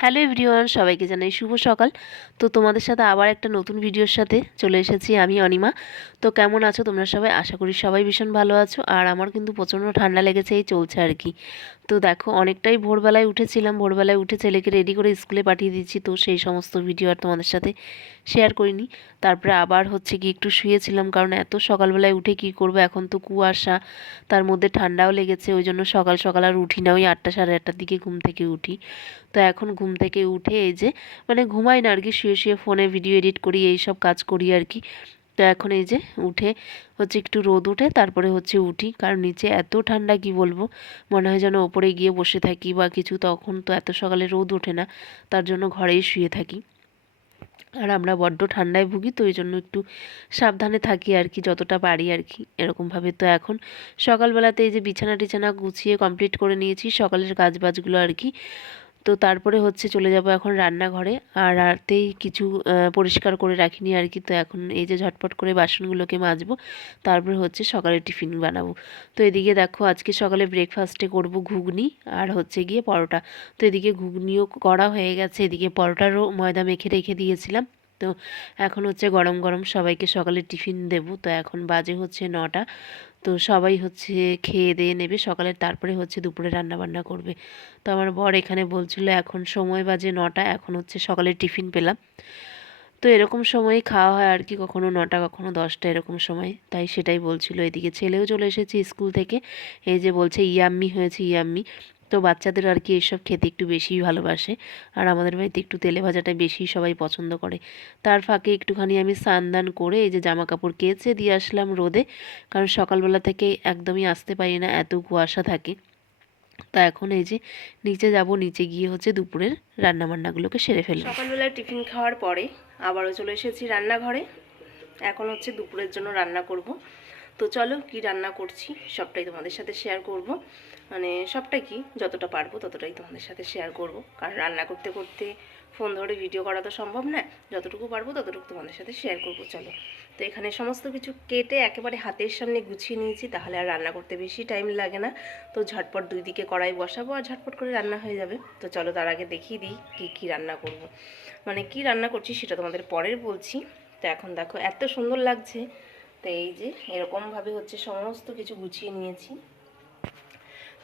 Hello everyone, সবাইকে জানাই শুভ সকাল। তো তোমাদের সাথে আবার একটা নতুন ভিডিওর সাথে চলে এসেছি আমি অনিমা। তো কেমন আছো তোমরা সবাই? আশা করি সবাই ভীষণ ভালো আছো। আর আমার কিন্তু প্রচণ্ড ঠান্ডা লেগেছে, এই চলছে আর কি। তো দেখো, অনেকটাই ভোরবেলায় উঠেছিলাম, ভোরবেলায় উঠে ছেলেকে রেডি করে স্কুলে পাঠিয়ে দিচ্ছি। তো সেই সমস্ত ভিডিও আর তোমাদের সাথে শেয়ার করিনি। তারপরে আবার হচ্ছে কি একটু শুয়েছিলাম, কারণ এত সকালবেলায় উঠে কি করব, এখন তো কুয়াশা, তার মধ্যে ঠান্ডাও লেগেছে, ওই জন্য সকাল সকাল আর উঠি না, ওই 8টা সাড়ে 8টার দিকে ঘুম থেকে উঠি। তো এখন ঘুম থেকে উঠে এই যে মানে ঘুমাই না আর কি, শুয়ে শুয়ে ফোনে ভিডিও এডিট করি, এই সব কাজ করি আর কি। তো এখন এই যে উঠে হচ্ছে একটু রোদ উঠে তারপরে হচ্ছে উঠি, কারণ নিচে এত ঠান্ডা কি বলবো, মনে হয় যেন ওপরে গিয়ে বসে থাকি বা কিছু। তখন তো এত সকালে রোদ ওঠে না, তার জন্য ঘরেই শুয়ে থাকি। আর আমরা বড্ড ঠান্ডায় ভুগি, তো এই জন্য একটু সাবধানে থাকি আর কি, যতটা পারি আর কি এরকমভাবে। তো এখন সকালবেলাতে এই যে বিছানা টিছানা গুছিয়ে কমপ্লিট করে নিয়েছি, সকালের কাজ বাজগুলো আর কি। তো তারপরে হচ্ছে চলে যাব এখন রান্নাঘরে। আর রাতেই কিছু পরিষ্কার করে রাখিনি আর কি। তো এখন এই যে ঝটপট করে বাসনগুলোকে মাজবো, তারপরে হচ্ছে সকালে টিফিন বানাবো। তো এদিকে দেখো, আজকে সকালে ব্রেকফাস্টে করব ঘুগনি আর হচ্ছে গিয়ে পরোটা। তো এদিকে ঘুগনিও করা হয়ে গেছে, এদিকে পরোটারও ময়দা মেখে রেখে দিয়েছিলাম। তো এখন হচ্ছে গরম গরম সবাইকে সকালে টিফিন দেব। তো এখন বাজে হচ্ছে 9টা। তো সবাই হচ্ছে খেয়ে দিয়ে নেবে সকালে, তারপরে হচ্ছে দুপুরে রান্না বান্না করবে। তো আমার বর এখানে বলছিল এখন সময় বাজে 9টা, এখন হচ্ছে সকালে টিফিন পেলাম। তো এরকম সময়ই খাওয়া হয় আর কি, কখনো 9টা কখনো 10টা এরকম সময়, তাই সেটাই বলছিল। এদিকে ছেলেও চলে এসেছে স্কুল থেকে, এই যে বলছে ইয়াম্মি হয়েছে ইয়াম্মি। তো বাচ্চাদের আর কি এইসব খেতে একটু বেশিই ভালোবাসে। আর আমাদের বাড়িতে একটু তেলে ভাজাটা বেশি সবাই পছন্দ করে। তার ফাঁকে একটুখানি আমি স্নান দান করে এই যে জামা কাপড় কেচে দিয়ে আসলাম রোদে, কারণ সকালবেলা থেকে একদমই আসতে পারি না, এত কুয়াশা থাকে। তা এখন এই যে নিচে যাব, নিচে গিয়ে হচ্ছে দুপুরের রান্নাবান্নাগুলোকে সেরে ফেলব। সকালবেলায় টিফিন খাওয়ার পরে আবারও চলে এসেছি রান্নাঘরে। এখন হচ্ছে দুপুরের জন্য রান্না করব। তো চলো কি রান্না করছি সবটাই তোমাদের সাথে শেয়ার করব। মানে সবটাই কি, যতটা পারবো ততটাই তোমাদের সাথে শেয়ার করব, কারণ রান্না করতে করতে ফোন ধরে ভিডিও করা তো সম্ভব না। যতটুকু পারবো ততটুকু তোমাদের সাথে শেয়ার করব। চলো, তো এখানে সমস্ত কিছু কেটে একেবারে হাতের সামনে গুছিয়ে নিয়েছি, তাহলে আর রান্না করতে বেশি টাইম লাগে না। তো ঝটপট দুই দিকে কড়াই বসাবো আর ঝটপট করে রান্না হয়ে যাবে। তো চলো তার আগে দেখিয়ে দিই কী কী রান্না করব। মানে কি রান্না করছি সেটা তোমাদের পরের বলছি। তো এখন দেখো এত সুন্দর লাগছে। তো এই যে এরকমভাবে হচ্ছে সমস্ত কিছু গুছিয়ে নিয়েছি।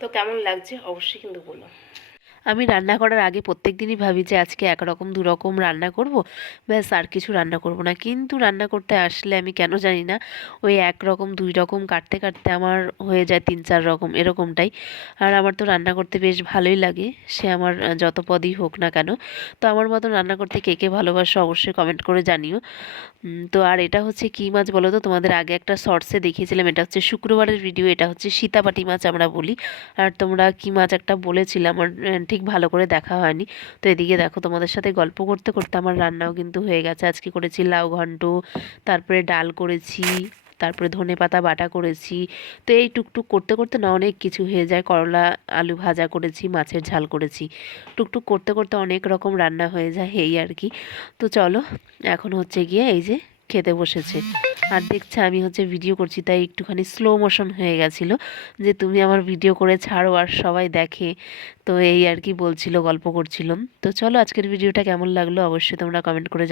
তো কেমন লাগছে অবশ্যই কিন্তু বলো। আমি রান্না করার আগে প্রত্যেক দিনই ভাবি যে আজকে একরকম দুরকম রান্না করব, ব্যাস আর কিছু রান্না করব না। কিন্তু রান্না করতে আসলে আমি কেন জানি না, ওই একরকম দুই রকম কাটতে কাটতে আমার হয়ে যায় 3-4 রকম এরকমটাই। আর আমার তো রান্না করতে বেশ ভালোই লাগে, সে আমার যত পদই হোক না কেন। তো আমার মতন রান্না করতে কে কে ভালোবাসো অবশ্যই কমেন্ট করে জানিও। তো আর এটা হচ্ছে কী মাছ বলো তো, তোমাদের আগে একটা শর্টসে দেখিয়েছিলাম, এটা হচ্ছে শুক্রবারের ভিডিও, এটা হচ্ছে সীতাপাটি মাছ আমরা বলি। আর তোমরা কী মাছ একটা বলেছিলাম, আমার ঠিক ভালো করে দেখা হয়নি। তো এদিকে দেখো, তোমাদের সাথে গল্প করতে করতে আমার রান্নাও কিন্তু হয়ে গেছে। আজকে করেছি লাউ ঘন্ট, তারপরে ডাল করেছি, তারপরে ধনেপাতা বাটা করেছি। তো এই টুকটুক করতে করতে না অনেক কিছু হয়ে যায়। করলা আলু ভাজা করেছি, মাছের ঝাল করেছি, টুকটুক করতে করতে অনেক রকম রান্না হয়ে যায়, এই আর কি। তো চলো এখন হচ্ছে গিয়ে এই যে খেতে বসেছে। আর দেখছে আমি হচ্ছে ভিডিও করছি, তাই একটুখানি স্লো মোশন হয়ে গেছিলো, যে তুমি আমার ভিডিও করে ছাড়ো আর সবাই দেখে। তো এই আর কি বলছিল, গল্প করছিলাম। তো চলো আজকের ভিডিওটা কেমন লাগলো অবশ্যই তোমরা কমেন্ট করে